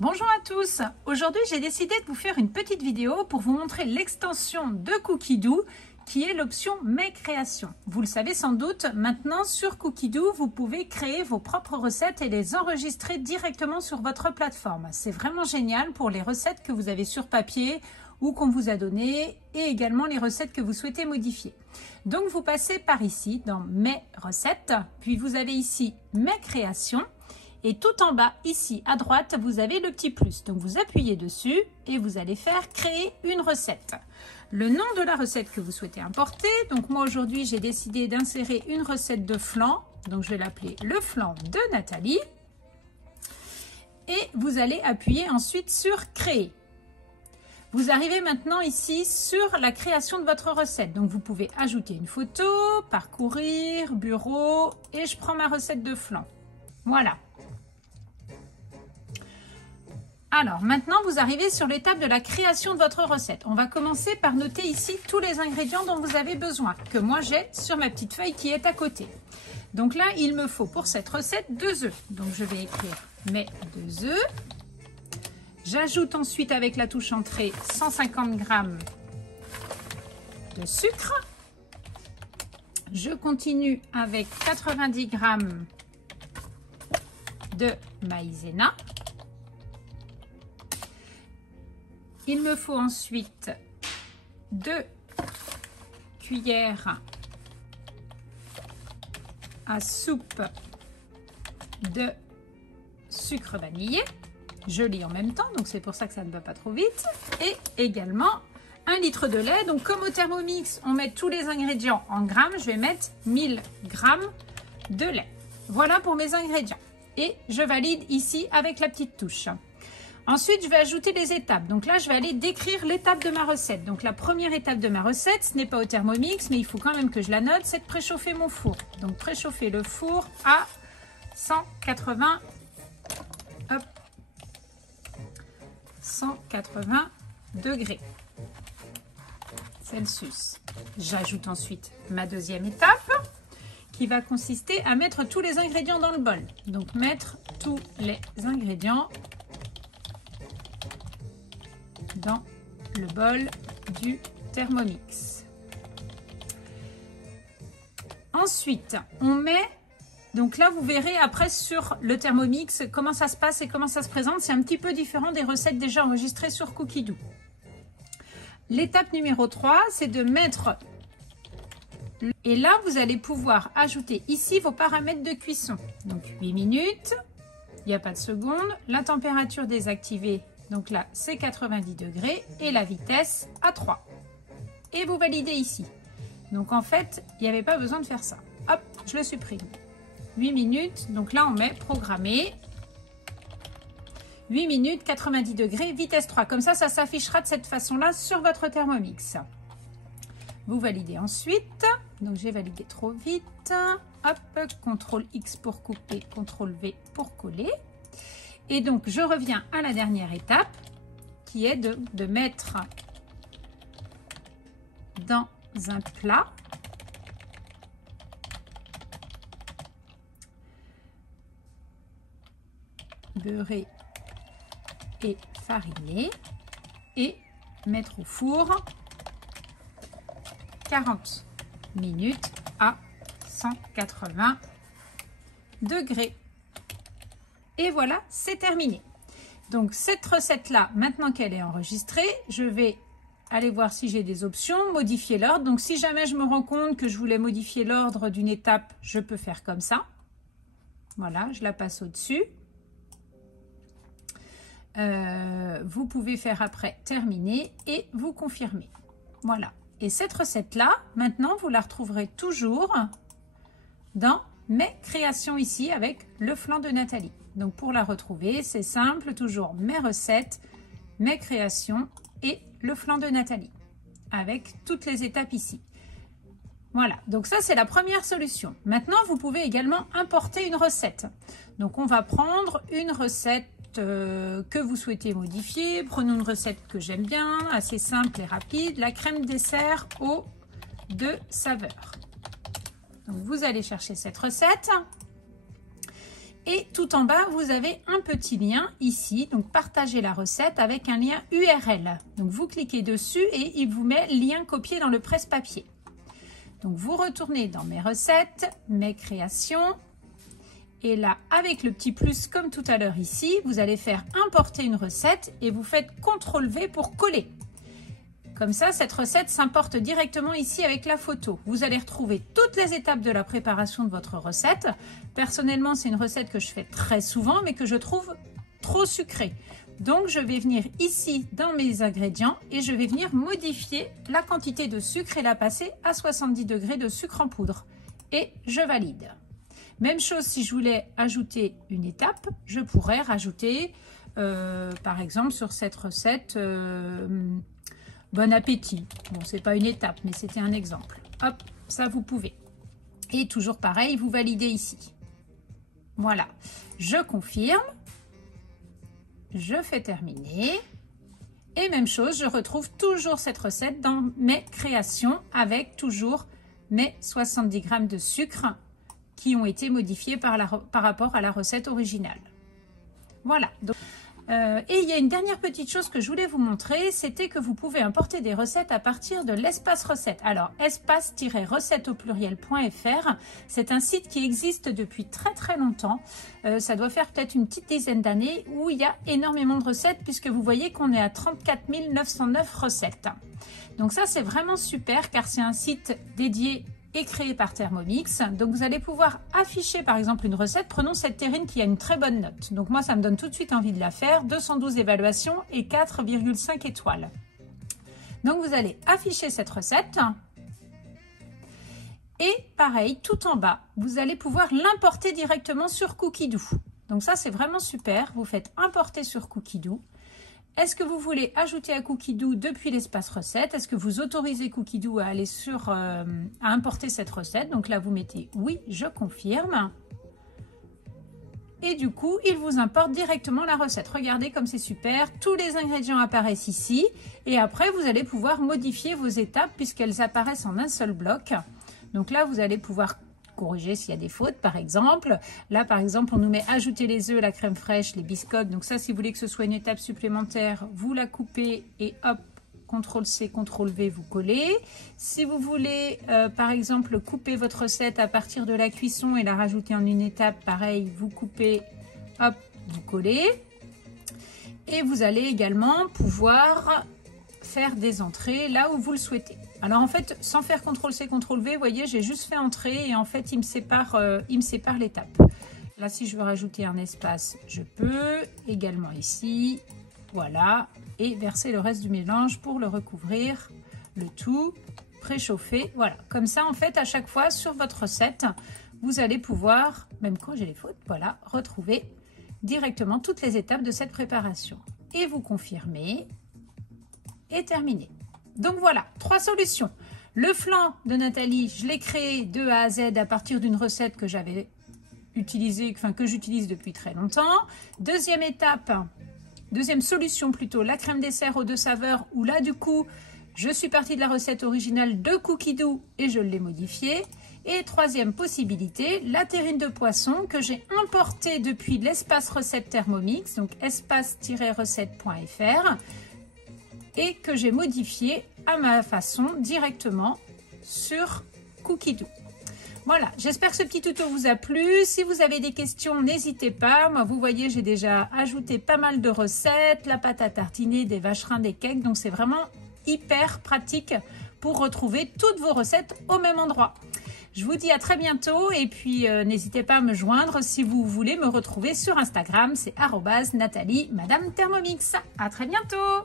Bonjour à tous, aujourd'hui j'ai décidé de vous faire une petite vidéo pour vous montrer l'extension de Cookidoo qui est l'option Mes créations. Vous le savez sans doute, maintenant sur Cookidoo vous pouvez créer vos propres recettes et les enregistrer directement sur votre plateforme. C'est vraiment génial pour les recettes que vous avez sur papier ou qu'on vous a donné et également les recettes que vous souhaitez modifier. Donc vous passez par ici dans Mes recettes, puis vous avez ici Mes créations. Et tout en bas, ici à droite, vous avez le petit plus. Donc vous appuyez dessus et vous allez faire créer une recette. Le nom de la recette que vous souhaitez importer. Donc moi aujourd'hui, j'ai décidé d'insérer une recette de flan. Donc je vais l'appeler le flan de Nathalie. Et vous allez appuyer ensuite sur créer. Vous arrivez maintenant ici sur la création de votre recette. Donc vous pouvez ajouter une photo, parcourir, bureau et je prends ma recette de flan. Voilà. Alors, maintenant, vous arrivez sur l'étape de la création de votre recette. On va commencer par noter ici tous les ingrédients dont vous avez besoin, que moi j'ai sur ma petite feuille qui est à côté. Donc là, il me faut pour cette recette 2 œufs. Donc je vais écrire mes 2 œufs. J'ajoute ensuite avec la touche entrée 150 g de sucre. Je continue avec 90 g de maïzena. Il me faut ensuite 2 cuillères à soupe de sucre vanillé. Je lis en même temps, donc c'est pour ça que ça ne va pas trop vite. Et également 1 litre de lait. Donc comme au Thermomix, on met tous les ingrédients en grammes, je vais mettre 1000 g de lait. Voilà pour mes ingrédients. Et je valide ici avec la petite touche. Ensuite, je vais ajouter les étapes. Donc là, je vais aller décrire l'étape de ma recette. Donc la première étape de ma recette, ce n'est pas au Thermomix, mais il faut quand même que je la note, c'est de préchauffer mon four. Donc préchauffer le four à 180 degrés Celsius. J'ajoute ensuite ma deuxième étape qui va consister à mettre tous les ingrédients dans le bol. Donc mettre tous les ingrédients dans le bol du Thermomix. Ensuite, on met, donc là vous verrez après sur le Thermomix comment ça se passe et comment ça se présente. C'est un petit peu différent des recettes déjà enregistrées sur Cookidoo. L'étape numéro 3, c'est de mettre, et là vous allez pouvoir ajouter ici vos paramètres de cuisson. Donc 8 minutes, il n'y a pas de seconde, la température désactivée. Donc là, c'est 90 degrés et la vitesse à 3. Et vous validez ici. Donc en fait, il n'y avait pas besoin de faire ça. Hop, je le supprime. 8 minutes, donc là on met programmer. 8 minutes, 90 degrés, vitesse 3. Comme ça s'affichera de cette façon-là sur votre Thermomix. Vous validez ensuite. Donc j'ai validé trop vite. Hop, CTRL X pour couper, CTRL V pour coller. Et donc, je reviens à la dernière étape qui est de mettre dans un plat beurré et fariné et mettre au four 40 minutes à 180 degrés. Et voilà, c'est terminé. Donc cette recette-là, maintenant qu'elle est enregistrée, je vais aller voir si j'ai des options, modifier l'ordre. Donc si jamais je me rends compte que je voulais modifier l'ordre d'une étape, je peux faire comme ça. Voilà, je la passe au-dessus. Vous pouvez faire après terminer et vous confirmer. Voilà. Et cette recette-là, maintenant, vous la retrouverez toujours dans Mes créations ici avec le flan de Nathalie. Donc pour la retrouver, c'est simple, toujours mes recettes, mes créations et le flan de Nathalie avec toutes les étapes ici. Voilà, donc ça c'est la première solution. Maintenant, vous pouvez également importer une recette. Donc on va prendre une recette que vous souhaitez modifier. Prenons une recette que j'aime bien, assez simple et rapide, la crème dessert aux 2 saveurs. Donc vous allez chercher cette recette. Et tout en bas, vous avez un petit lien ici, donc partagez la recette avec un lien URL. Donc vous cliquez dessus et il vous met lien copié dans le presse-papier. Donc vous retournez dans mes recettes, mes créations. Et là, avec le petit plus comme tout à l'heure ici, vous allez faire importer une recette et vous faites CTRL-V pour coller. Comme ça, cette recette s'importe directement ici avec la photo. Vous allez retrouver toutes les étapes de la préparation de votre recette. Personnellement, c'est une recette que je fais très souvent, mais que je trouve trop sucrée. Donc, je vais venir ici dans mes ingrédients et je vais venir modifier la quantité de sucre et la passer à 70 degrés de sucre en poudre. Et je valide. Même chose, si je voulais ajouter une étape, je pourrais rajouter, par exemple, sur cette recette... Bon appétit. Bon, c'est pas une étape, mais c'était un exemple. Hop, ça vous pouvez. Et toujours pareil, vous validez ici. Voilà. Je confirme. Je fais terminer. Et même chose, je retrouve toujours cette recette dans mes créations avec toujours mes 70 g de sucre qui ont été modifiés par rapport à la recette originale. Voilà. Donc, et il y a une dernière petite chose que je voulais vous montrer, c'était que vous pouvez importer des recettes à partir de l'espace recette. Alors, espace-recette au pluriel.fr, c'est un site qui existe depuis très longtemps. Ça doit faire peut-être une petite dizaine d'années où il y a énormément de recettes puisque vous voyez qu'on est à 34 909 recettes. Donc ça, c'est vraiment super car c'est un site dédié et créé par Thermomix. Donc vous allez pouvoir afficher par exemple une recette. Prenons cette terrine qui a une très bonne note. Donc moi ça me donne tout de suite envie de la faire. 212 évaluations et 4,5 étoiles. Donc vous allez afficher cette recette. Et pareil, tout en bas, vous allez pouvoir l'importer directement sur Cookidoo. Donc ça c'est vraiment super. Vous faites importer sur Cookidoo. Est-ce que vous voulez ajouter à Cookidoo depuis l'espace recette? Est-ce que vous autorisez Cookidoo à aller à importer cette recette? Donc là, vous mettez oui, je confirme. Et du coup, il vous importe directement la recette. Regardez comme c'est super. Tous les ingrédients apparaissent ici. Et après, vous allez pouvoir modifier vos étapes puisqu'elles apparaissent en un seul bloc. Donc là, vous allez pouvoir corriger s'il y a des fautes par exemple. Là par exemple on nous met ajouter les œufs, la crème fraîche, les biscottes. Donc ça si vous voulez que ce soit une étape supplémentaire, vous la coupez et hop, CTRL-C, CTRL-V, vous collez. Si vous voulez par exemple couper votre recette à partir de la cuisson et la rajouter en une étape, pareil, vous coupez, hop, vous collez. Et vous allez également pouvoir faire des entrées là où vous le souhaitez. Alors en fait, sans faire CTRL-C, CTRL-V, vous voyez, j'ai juste fait entrée et en fait, il me sépare l'étape. Là, si je veux rajouter un espace, je peux. Également ici, voilà. Et verser le reste du mélange pour le recouvrir, le tout, préchauffer. Voilà, comme ça, en fait, à chaque fois, sur votre recette, vous allez pouvoir, même quand j'ai les fautes, voilà, retrouver directement toutes les étapes de cette préparation. Et vous confirmez. Et terminé. Donc voilà, 3 solutions. Le flan de Nathalie, je l'ai créé de A à Z à partir d'une recette que j'avais utilisée, que j'utilise depuis très longtemps. Deuxième solution plutôt, la crème dessert aux 2 saveurs, où là du coup, je suis partie de la recette originale de Cookidoo et je l'ai modifiée. Et troisième possibilité, la terrine de poisson que j'ai importée depuis l'espace recette Thermomix, donc espace-recette.fr. et que j'ai modifié à ma façon directement sur Cookidoo. Voilà, j'espère que ce petit tuto vous a plu. Si vous avez des questions, n'hésitez pas. Moi, vous voyez, j'ai déjà ajouté pas mal de recettes, la pâte à tartiner, des vacherins, des cakes. Donc, c'est vraiment hyper pratique pour retrouver toutes vos recettes au même endroit. Je vous dis à très bientôt et puis n'hésitez pas à me joindre si vous voulez me retrouver sur Instagram. C'est @Nathalie Madame Thermomix. À très bientôt.